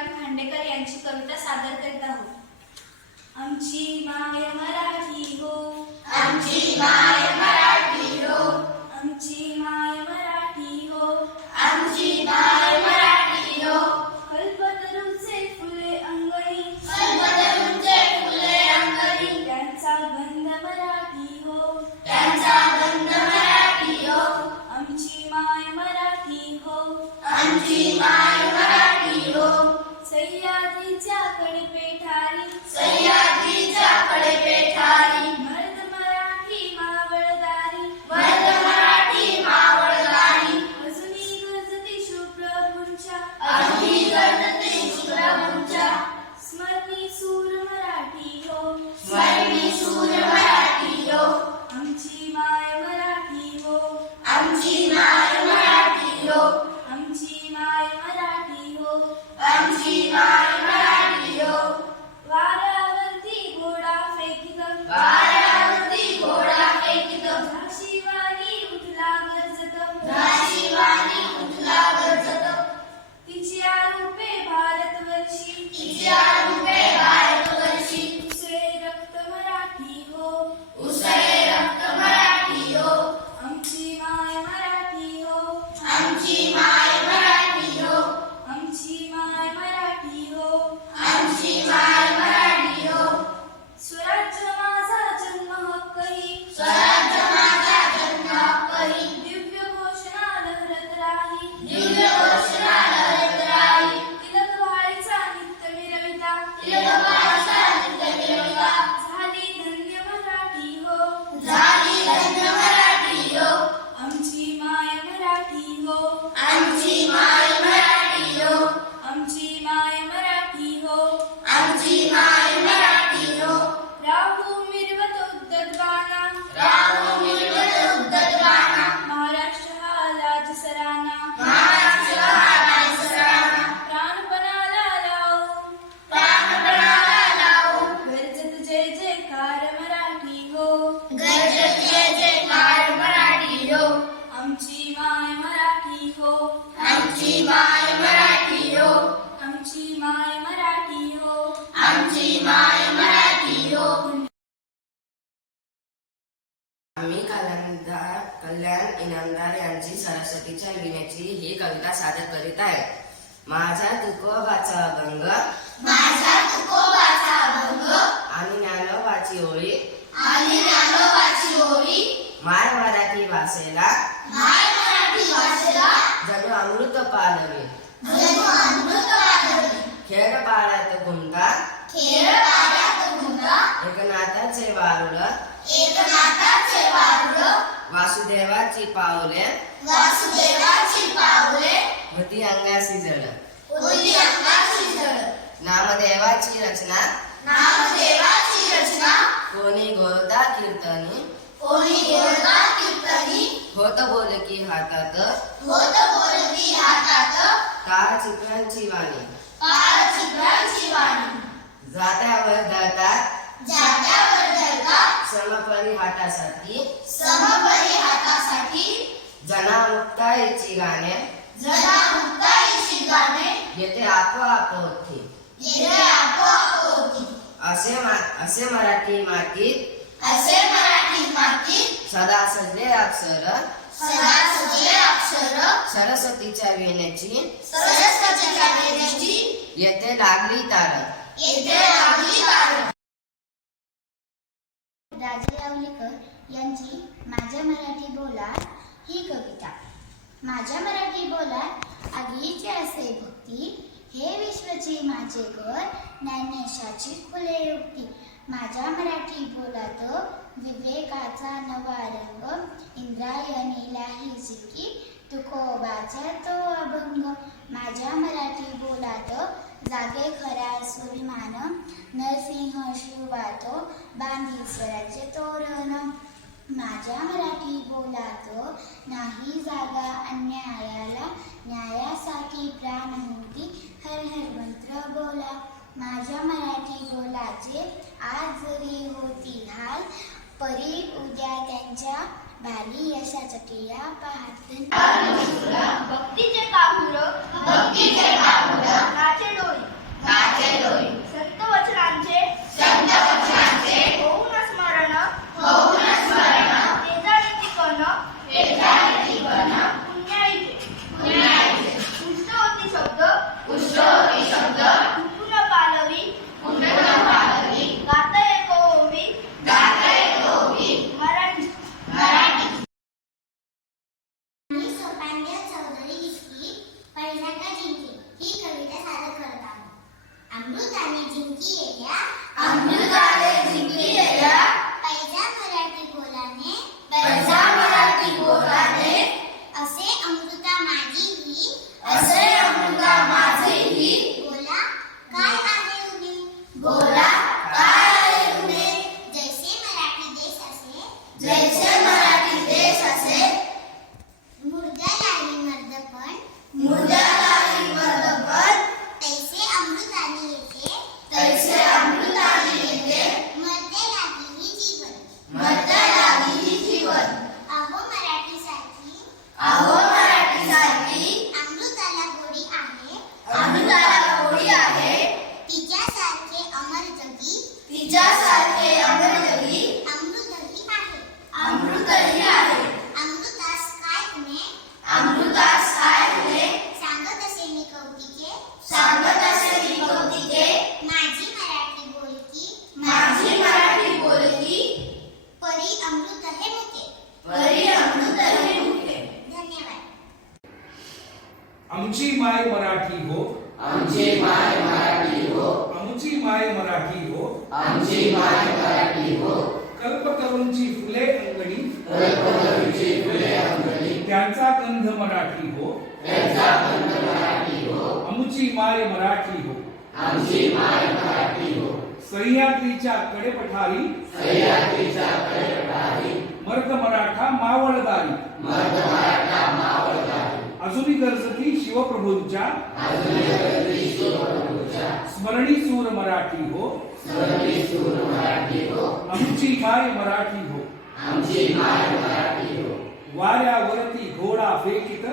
शशिकांत खांडेकर यांची कविता सादर करीत आहोत. आमची माय मराठी हो. आमची माय मराठी हो. आमची माय मराठी हो. आमची माय मराठी हो. कल्पतरूचे फुले अंगणी. कल्पतरूंचे फुले अंगणी. त्यांचा गंध मराठी हो. त्यांचा गंध मराठी हो. आमची माय मराठी हो. आमची माय आम्ही कल्याणदार कल्याण इनामदार यांची सरस्वतीच्या विण्याची ही कविता सादर करीत आहे. माझा तुकोबाचा अभंग. माझा तुकोबाचा अभंग. आणि ज्ञानोबाची ओळी. आणि ज्ञानोबाची ओळी. माय मराठी भाषेला. माय मराठी भाषेला. जणू अमृत पालवी जणू अमृत वाढवली खेळ पाड्यात गुंता खेळ एकनाथाचे वारुळ एकनाथाचे वारुळ. वासुदेवाची पावले. वासुदेवाची पावले. होती अंगाशी जड होती अंगाची जड नामदेवाची रचना. नामदेवाची रचना. कोणी गोरदा कीर्तनी. कोणी गोरगा कीर्तनी. होत बोल की हातात. होत बोलती हातात. काळ चित्रांची वाणी. काळ चित्रांची वाणी. जात्यावर धरतात समपरिहाटासाठी समपरिहाटासाठी जना मुक्ताईची गाणे जना मुक्ताईची गाणे. येथे आपोआप होती. येथे आपोआप होती. असे असे मराठी मातीत. असे मराठी मातीत. सदा सजले अक्षर सदा सजले अक्षर सरस्वतीच्या वेण्याची. सरस्वतीच्या वेदनेची येथे लागली तार. येथे लागली तार. राजे यावलीकर यांची माझ्या मराठी बोलात ही कविता. माझ्या मराठी बोलात आगीचे असे भक्ती हे विश्वचे माझे घर ज्ञानेशाची फुले युक्ती माझ्या मराठी बोलात विवेकाचा नवा रंग इंद्रायणीला ही जिंकी तुकोबाचा तो अभंग. माझ्या मराठी बोलात जागे खरा स्वाभिमान नरसिंह शिवातो बांधी स्वराज्य तोरण. माझ्या मराठी बोलात नाही जागा अन्यायाला न्यायासाठी प्राण होती हर हर मंत्र बोला. माझ्या मराठी बोलाचे आज जरी होती हाल परी उद्या त्यांच्या भारी यशाच्या टिया पाहत. भक्तीचे काहुर भक्तीचे काहुर नाचे डोळे. वाचेल होई आमची माय मराठी हो. आमची माय मराठी हो. आमची माय मराठी हो. आमची माय मराठी हो. कल्पतरूंची फुले अंगणी. कल्पतरूची फुले अंगणी. त्यांचा गंध मराठी हो. त्यांचा गंध मराठी हो. आमची माय मराठी हो. आमची माय मराठी हो. सह्याद्रीच्या कडेपठारी. सह्याद्रीच्या कडेपठारी. मर्द मराठा मावळदारी. मर्द मराठा मावळदारी. अजुनी गरजती शिवप्रभूंच्या स्मरणी सूर मराठी हो। आमची माय मराठी हो। वाऱ्यावरती घोडा फेकित।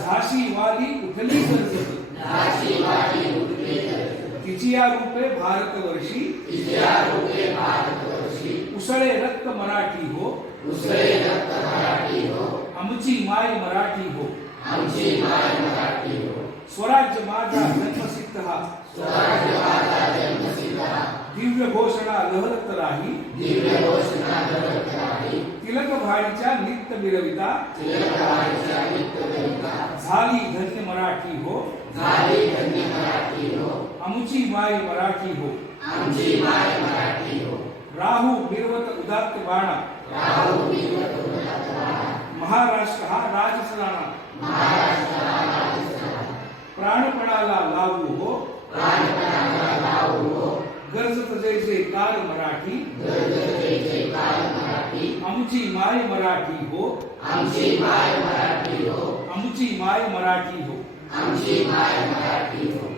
झाशी वाली उठली गरजती तिचिया रूपे भारतवर्षी। उसळे रक्त मराठी हो उसळे रक्त मराठी हो। आमची माय मराठी हो. आमची माय मराठी हो. स्वराज्य माझा जन्मसिद्ध हा. स्वराज्य माझा जन्मसिद्ध हा. दिव्य घोषणा लहरत राही. दिव्य घोषणा करत राही. तिलक भाडीच्या नित्य मिरविता. तिलकवाडीच्या नित्यकविता झाली धन्य मराठी हो. झाली धन्य मराठी हो. आमची माय मराठी हो. आमची माय मराठी हो. राहू निर्वत उदात्त बाणा. राहू उन्नत वाणा. महाराष्ट्र हा राजसराणा प्राणपणाला लावू हो. प्राणपणाला लावू हो गरजत जय जय मराठी. आमची माय मराठी हो आमची माय मराठी हो. आमची माय मराठी हो. आमची माय मराठी हो.